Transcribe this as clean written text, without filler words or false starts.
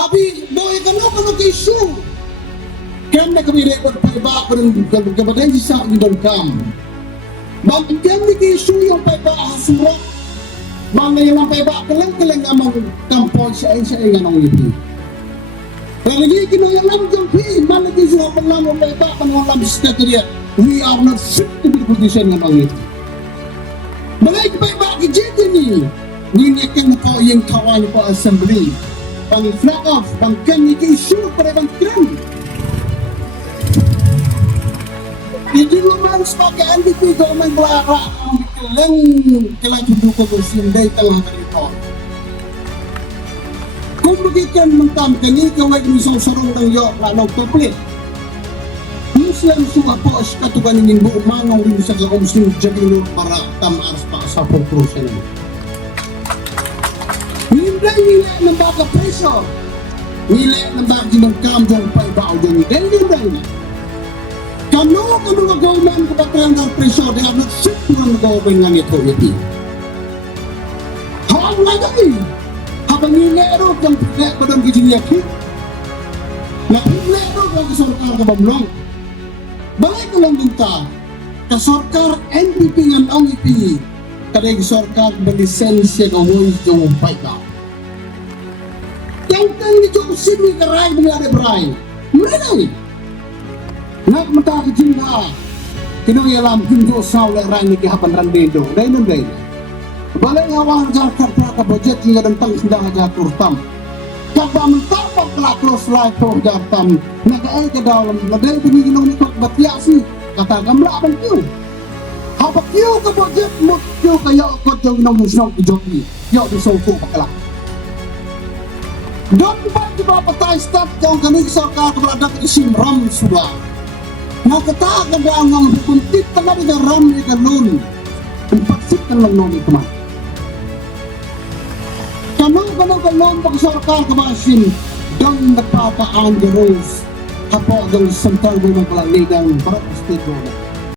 Tapi boy kano kay isu. Kan na kami report pa iba ko ng kabagay sa idol kam. Bakit kan ni kay isu yung pa iba hasura. Mga yung pa iba kalang amang kampon sa ng ibi. Lagi kinayalam yung pi, malagi sa pangalan pa iba pangalam sa kanya. We are not fit to be position ng ibi. Bagay pa iba kijiti ni. Nginyakan ko yung kawan ko assembly. Pang flag off, pang communication, para bang tren. Hindi naman sa pag-aandi ko ito may buwara ang kailang tuduko ko sinday talang ganito. Kung magikan mantam kani kaway misong sarong ng yok na nagtuplit. Muslim suga po as katugan ng buong manong rin sa kaumsing jagino para tamaas pa sa pagprusa naman. Nilay ng baka preso. Nilay ng baka ginagkam dyan pa ibaw dyan. Nilay. Kano nagawaman ko batrang ng preso. They are not simple ang nagawaman ng authority. Hawag nga gani. Habang nilero kang pinag pa ng gijiniyaki. Napinlero kang kasorkar ka bamlong. Balay ko lang din ta. Kasorkar NPP ng ang ipi. Kadang kasorkar belisensya ng umuwi yung baita. Tentang ni Jong Simi karay mga rebray. Meron. Nagmataki jinda. Kinoyalam kindo saula ray ni kihapan randido. Dainon. Balay hawan jakar ka budget nga dantang sida nga kurtam. Kaba mentapag la close life to jartam. Nagaay ka daw na dai biniginaw ni kok batiasi. Kata gamla ban kiyo. Habak kiyo ka budget mo kiyo kaya ko jong nang musong ijoki. Yo bisoko bakla. Doon ba di ba patay start yung kanig sa kakabradak isim ram suba. Nakataga ba ang hukuntit na nga ram ni kalun. Ang pagsik ng lang noni kuman. Kanong kalun pagsarkar kabasin. Doon nagpapaan the rules. Hapo ang santal mo ng palaligang para state mo.